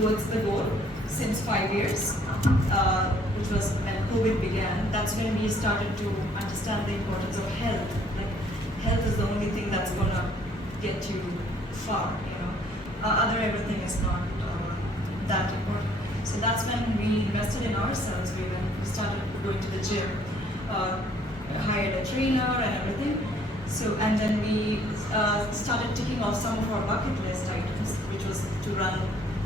towards the goal since 5 years, which was when COVID began. That's when we started to understand the importance of health. Like, health is the only thing that's gonna get you far, you know. Other everything is not that important. So that's when we invested in ourselves. We started going to the gym, hired a trainer and everything. So, and then we started ticking off some of our bucket list items, which was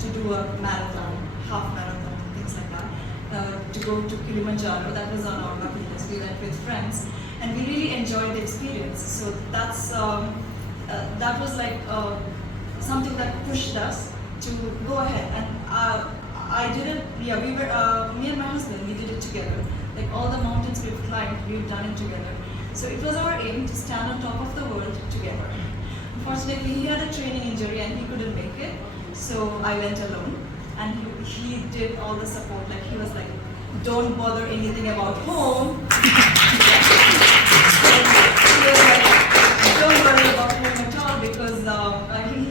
to do a marathon, half marathon, things like that. To go to Kilimanjaro, that was on our bucket list. We went with friends, and we really enjoyed the experience. So that's that was like something that pushed us to go ahead. And I did it. Yeah, we were me and my husband. We did it together. Like all the mountains we've climbed, we've done it together. So it was our aim to stand on top of the world together. Unfortunately, he had a training injury and he couldn't make it. So I went alone, and he did all the support. Like he was like, "Don't bother anything about home." He was like, "Don't worry about home at all because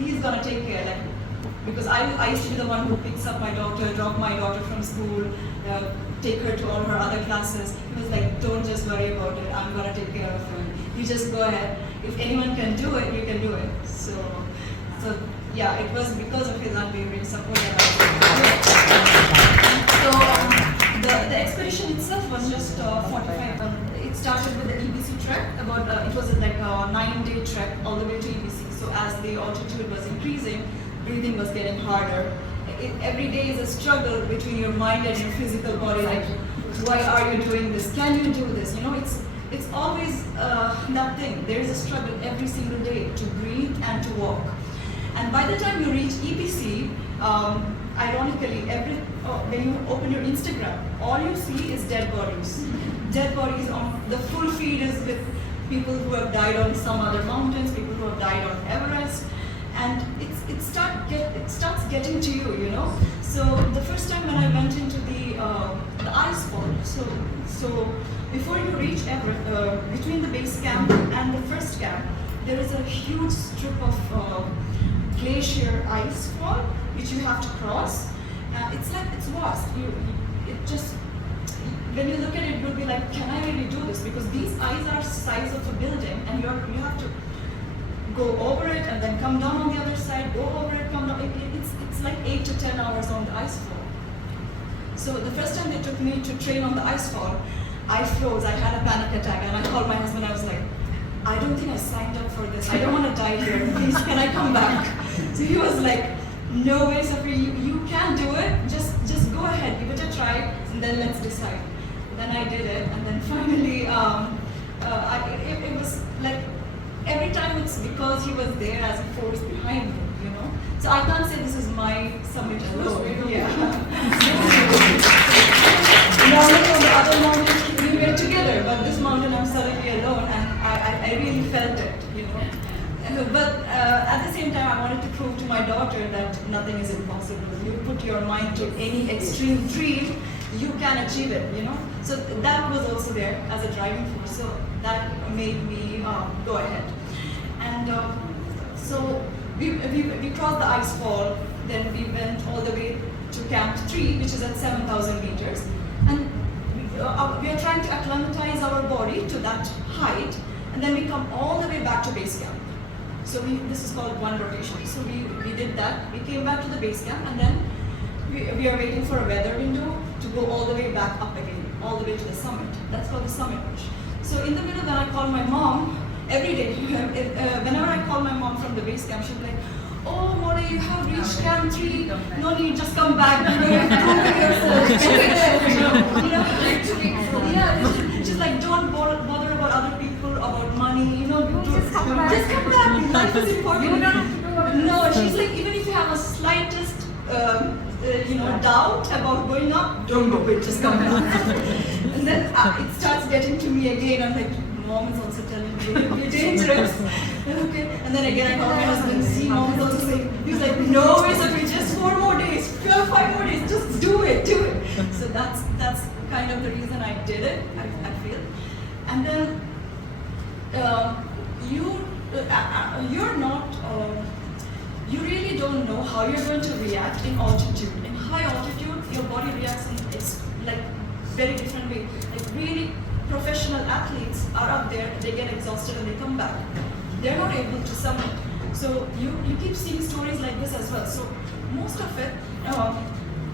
he's gonna take care." Like, because I used to be the one who picks up my daughter, drop my daughter from school, take her to all her other classes. He was like, "Don't just worry about it. I'm gonna take care of her. You just go ahead. If anyone can do it, you can do it." So yeah, it was because of his unwavering support that I did it. So the expedition itself was just 45. It started with the EBC trek. It was like a 9-day trek all the way to EBC. So as the altitude was increasing, breathing was getting harder. Every day is a struggle between your mind and your physical body. Like, why are you doing this? Can you do this? You know, it's always that thing. There is a struggle every single day to breathe and to walk. And by the time you reach EBC, ironically, when you open your Instagram, all you see is dead bodies. Dead bodies on the full feed is with people who have died on some other mountains, people who have died on Everest, and it starts getting to you, you know. So the first time when I went into the ice fall, so before you reach Everest, between the base camp and the first camp, there is a huge strip of glacier ice fall which you have to cross. It's vast. When you look at it, you'll be like, can I really do this? Because these ice are size of a building, and you have to go over it and then come down on the other side, go over it, come down. It's like 8 to 10 hours on the ice fall. So the first time they took me to train on the ice fall, I froze. I had a panic attack, and I called my husband. I was like, I don't think I signed up for this. I don't want to die here. Please, can I come back? So he was like, no way, Safri, you can do it. Just go ahead, give it a try, and then let's decide. Then I did it, and then finally, it was like, every time it's because he was there as a force behind me, you know. So I can't say this is my summit alone. Yeah. Normally on the other mountains we were together, but this mountain I'm suddenly alone, and I really felt it, you know. But at the same time, I wanted to prove to my daughter that nothing is impossible. If you put your mind to any extreme dream, you can achieve it, you know. So that was also there as a driving force. So that made me go ahead. And so we crossed the ice fall. Then we went all the way to Camp 3, which is at 7,000 meters. And we are trying to acclimatize our body to that height. And then we come all the way back to base camp. So this is called one rotation. So we did that. We came back to the base camp, and then we are waiting for a weather window to go all the way back up again, all the way to the summit. That's called the summit push. So in the middle, when I call my mom, every day, whenever I call my mom from the base camp, she'll be like, "Oh, Mona, you have reached Camp 3. No need, just come back. She's like, don't bother about other people, about money. You know, just come back. Life is important. No, she's like, even if you have a slightest, doubt about going up, don't go. Just come back. And then it starts getting to me again. I'm like, Mom is also telling me you're dangerous. Okay. And then again I call my husband, see, Mom is also saying, he's like, no, it's okay, just 4 more days, 5 more days, just do it. So that's kind of the reason I did it, I feel. And then you're not, you really don't know how you're going to react in altitude. In high altitude, your body reacts in it's like very different way. Like really professional athletes are up there, they get exhausted and they come back. They're not able to summit. So you keep seeing stories like this as well. So most of it,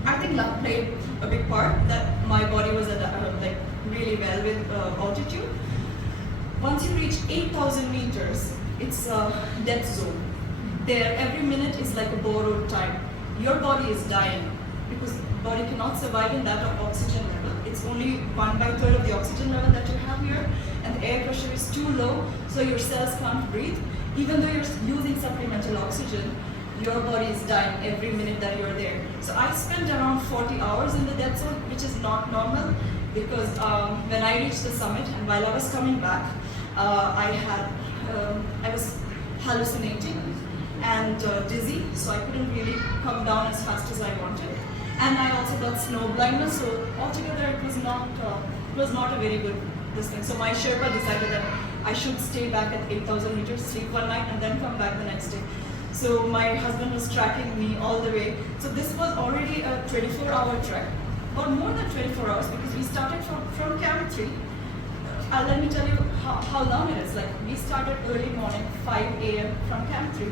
I think luck played a big part, that my body was like really well with altitude. Once you reach 8,000 meters, it's a death zone. There, every minute is like a borrowed time. Your body is dying because body cannot survive in that of oxygen level. It's only 1/3 of the oxygen level that you have here, and the air pressure is too low, so your cells can't breathe. Even though you're using supplemental oxygen, your body is dying every minute that you're there. So I spent around 40 hours in the death zone, which is not normal, because when I reached the summit and while I was coming back, I was hallucinating and dizzy, so I couldn't really come down as fast as I wanted. And I also got snow blindness, so altogether it was not a very good thing. So my Sherpa decided that I should stay back at 8,000 meters, sleep one night, and then come back the next day. So my husband was tracking me all the way. So this was already a 24-hour trek, or more than 24 hours, because we started from Camp 3. Let me tell you how long it is. Like, we started early morning, 5 a.m. from Camp 3.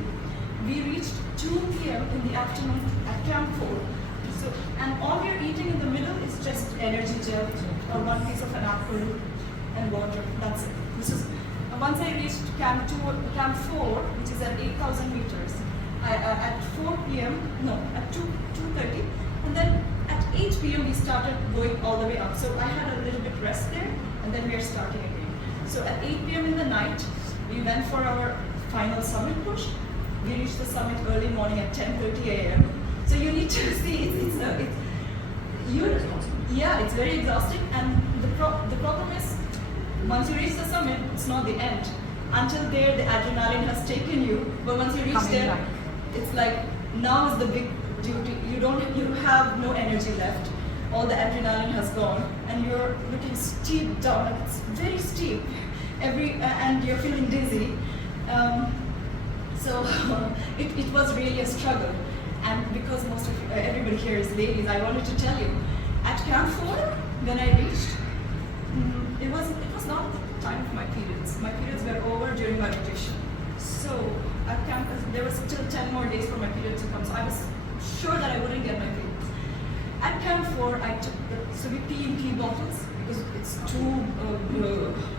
We reached 2 p.m. in the afternoon at Camp 4. So, and all we're eating in the middle is just energy gel, or one piece of an apple and water. That's it. This is once I reached Camp 4, which is at 8,000 meters. At 4 p.m. No, at 2:30, and then at 8 p.m. we started going all the way up. So I had a little bit rest there, and then we are starting again. So at 8 p.m. in the night, we went for our final summit push. We reached the summit early morning at 10:30 a.m. So you need to see, it's very exhausting, and the problem is, once you reach the summit, it's not the end. Until there, the adrenaline has taken you, but once you reach there, it's like, now is the big duty. You have no energy left. All the adrenaline has gone, and you're looking steep down. It's very steep, and you're feeling dizzy. So it was really a struggle. And because everybody here is ladies, I wanted to tell you, at Camp 4, when I reached, it was not the time of my periods. My periods were over during my rotation. So at camp, there was still 10 more days for my period to come. So I was sure that I wouldn't get my periods. At Camp 4, I took we pee in pee bottles because it's too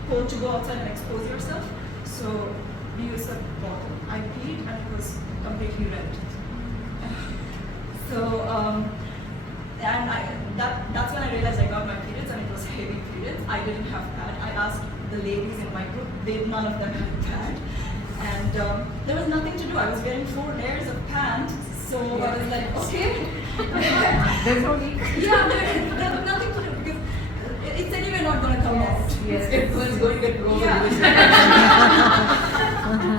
cold to go outside and expose yourself. So we used a bottle. I peed and it was completely red. So that's when I realized I got my periods, and it was heavy periods. I didn't have pad. I asked the ladies in my group, none of them had pad. And there was nothing to do. I was wearing 4 layers of pants, so I was like, okay. There's no need. Yeah, there's nothing to do because it's anyway not going to come out. Yes, it was going to get rolled. Yeah.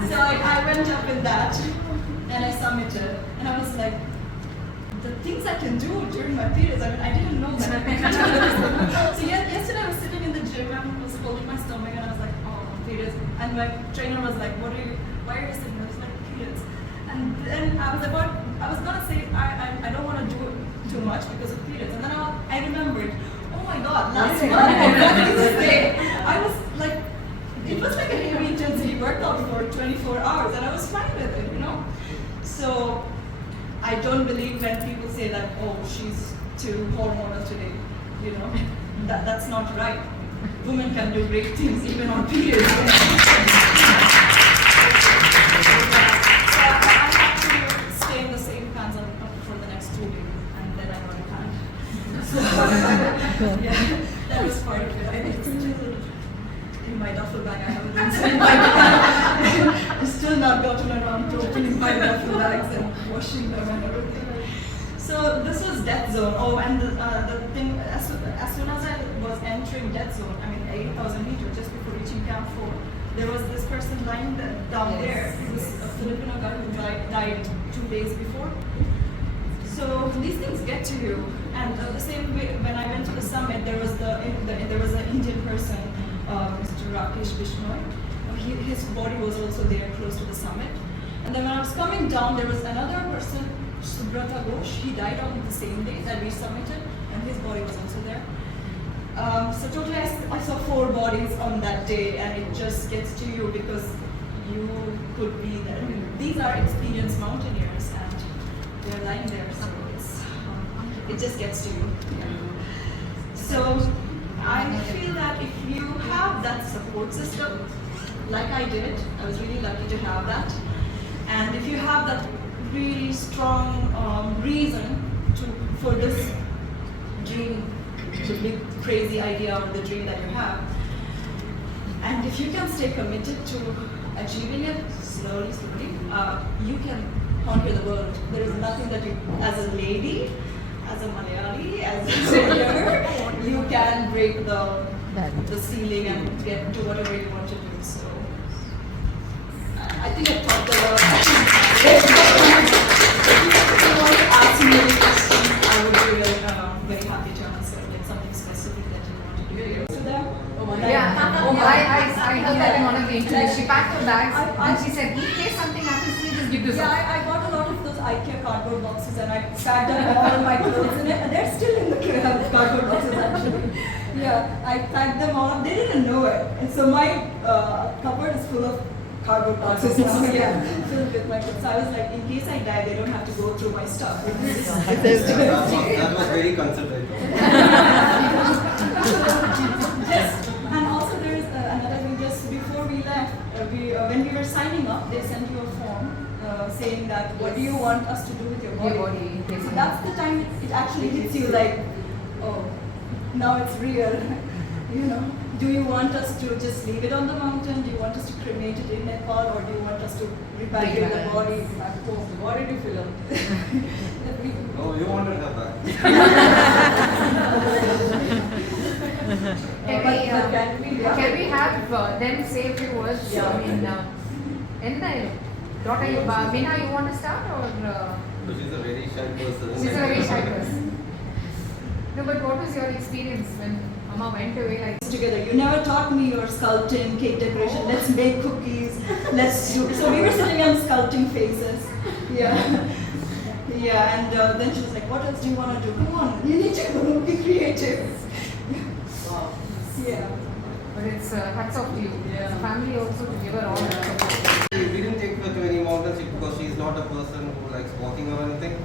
So I went up in that, and I submitted, and I was like, the things I can do during my periods, I didn't know that. So yesterday I was sitting in the gym and was holding my stomach, and I was like, oh, periods. And my trainer was like, why are you sitting? I was like, periods. And then I was gonna say, I don't want to do too much because of periods. And then I remembered, oh my God, last month, this day, I was like, it was like a heavy intensity workout for 24 hours, and I was fine with it, So I don't believe when people say that, oh, she's too hormonal today, that's not right. Women can do great things even on periods. So I have to stay in the same pants for the next 2 days, and then I got a pant. So yeah, that was part of it. I think it's still in my duffel bag. I haven't been in my bag. I've still not gotten around to opening my duffel bags and washing them and everything. So this was death zone. Oh, and the thing, as soon as I was entering death zone, 8,000 meters just before reaching Camp 4, there was this person lying down there. He was a Filipino guy who died 2 days before. So these things get to you. And the same way, when I went to the summit, there was an Indian person, Mr. Rakesh Bishnoi. His body was also there close to the summit. And then when I was coming down, there was another person, Subrata Ghosh. He died on the same day that we submitted, and his body was also there. So totally, I saw 4 bodies on that day, and it just gets to you because you could be there. I mean, these are experienced mountaineers, and they're lying there, so it just gets to you. So I feel that if you have that support system, like I did, I was really lucky to have that. And if you have that really strong reason for this dream, the big crazy idea or the dream that you have, and if you can stay committed to achieving it slowly, you can conquer the world. There is nothing that you, as a lady, as a Malayali, as a singer, you can break the ceiling and get to whatever you want to do. So I think I talked a lot. If you want to ask me any questions, I would be very happy to answer, like something specific that you want to do. To them? Yeah. Oh, I heard that in one of the interviews. She packed her bags and she said, in case something happens to me, just give this up. Yeah, I got a lot of those IKEA cardboard boxes and I packed them all of my clothes in it. And they're still in the cardboard boxes actually. Yeah, I packed them all. They didn't know it. And so my cupboard is full of cardboard boxes now. Yeah, filled with my clothes. So I was like, in case I die, they don't have to go through my stuff. That was very considerate. And also there is another thing, just before we left, when we were signing up, they sent you a form saying that what do you want us to do with your body? So that's the time it actually hits you like, oh, now it's real. You know, do you want us to just leave it on the mountain? Do you want us to cremate it in Nepal, or do you want us to repatriate the body back home? What did you feel? No, you wanted her back. Can we have them say a few words? Yeah. I mean, daughter, Meena, you want to start or? So she's a very shy person. She's a very shy person. No, but what was your experience when Mama went away? Like Together, you never taught me your sculpting, cake decoration. Let's make cookies. Let's do. So we were sitting and sculpting faces. Yeah, yeah. And then she was like, "What else do you want to do? Come on, you need to be creative." Wow. Yeah. but it's hats off to you. Yeah. The family also to give her all that support. We didn't take her to any mountains because she's not a person who likes walking or anything.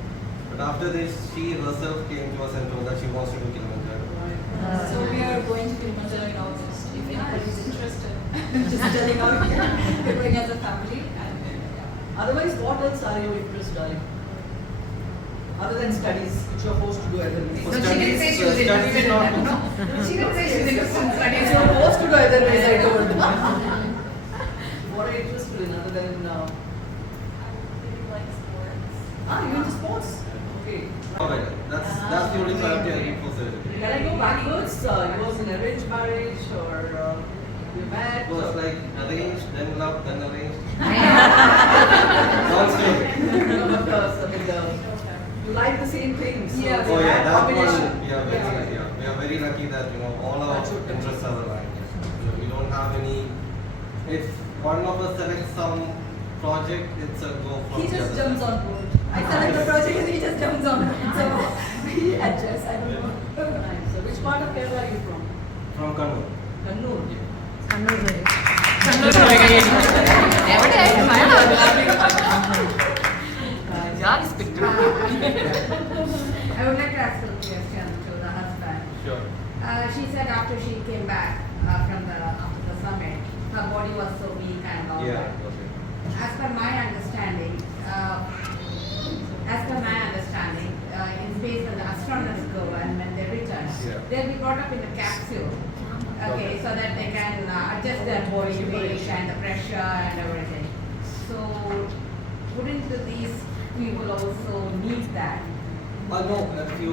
But after this, she herself came to us and told that she wants to do Kilimanjaro. So we are going to Kilimanjaro in August. If anybody is interested, just telling out here. We're going as a family. And, yeah. Otherwise, what else are you interested in? Other than studies, which you are forced to do either ways. No, she didn't say she was interested in that. No, she didn't say she was interested in studies. You are forced to do either ways, I told. What are you interested in other than? I really like sports. You into sports? Okay. Alright, that's the only priority I need for surgery. Can I go backwards? You was in arranged marriage or you met? It was like arranged, then love, then arranged. Yeah. Long story. No, but you like the same things. So Yeah. Oh yeah, that combination. one, we are very lucky that all our interests are aligned. We don't have any. If one of us selects some project, it's a go from He the just other jumps side. on board. I select the project and he just jumps on board. So he adjusts. I don't know. Nice. So which part of Kerala are you from? From Kannur. Kannur. I would like to ask a question to the husband. Sure. She said after she came back after the summit, her body was so weak and all Yeah. that. Okay. As per my understanding, in space when the astronauts go and when they return, Yeah. they'll be brought up in a capsule. Okay, Okay. so that they can adjust their body weight and the pressure and everything. So, wouldn't these people also need that? No, if you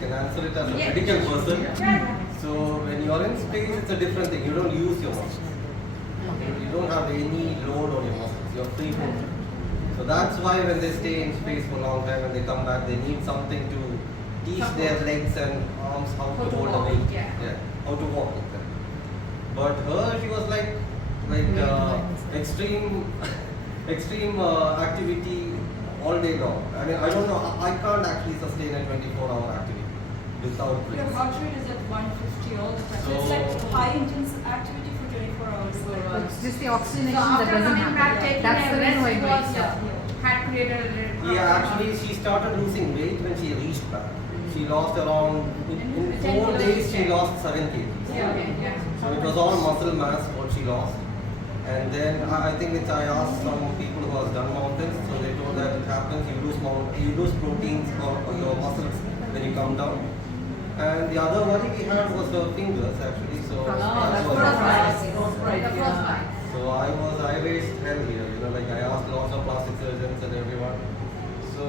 can answer it as a Yeah. medical person. Yeah. So when you're in space, it's a different thing. You don't use your muscles. You don't have any load on your muscles. You're free movement. So that's why when they stay in space for a long time and they come back, they need something to teach their legs and arms how to hold a walk, weight. yeah. How to walk. Exactly. But her, she was like extreme extreme activity all day long. I mean, I don't know, I can't actually sustain a 24-hour activity without Your breaks. heart rate is at 150 all the time. So it's So- like high intense activity for 24 hours. hours. It's just the So oxygenation that after doesn't coming back, happen. taking That's a the reason why it rest breaks. was, had created a little problem. Yeah, actually, she started losing weight when she reached back. She lost around, in 10 4 days, she kilos. lost 7 kg. Yeah, okay, yeah. So it was all muscle mass what she lost. And then I think it's, I asked some people who has done mountains, so they told that it happens, you lose proteins or your muscles when you come down. And the other worry we had was her fingers actually, so Oh, that that's was- frostbite. Frostbite, The yeah. frostbite. So I raised hell here, like I asked lots of plastic surgeons and everyone. So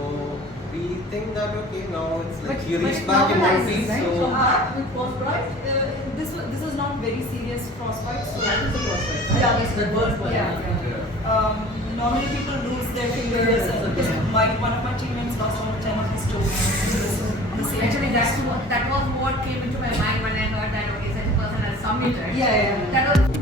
we think that okay, now it's like But- you but reached it back in one normalizes, piece, right? so With frostbite? This is not very serious frostbite. So That is the frostbite. Yeah. That burns one. Yeah. Normally people lose their fingers. Because one of my teammates lost all 10 of his toes. The same. Actually, that was what came into my mind when I heard that, okay, such a person has submitted. Yeah. That was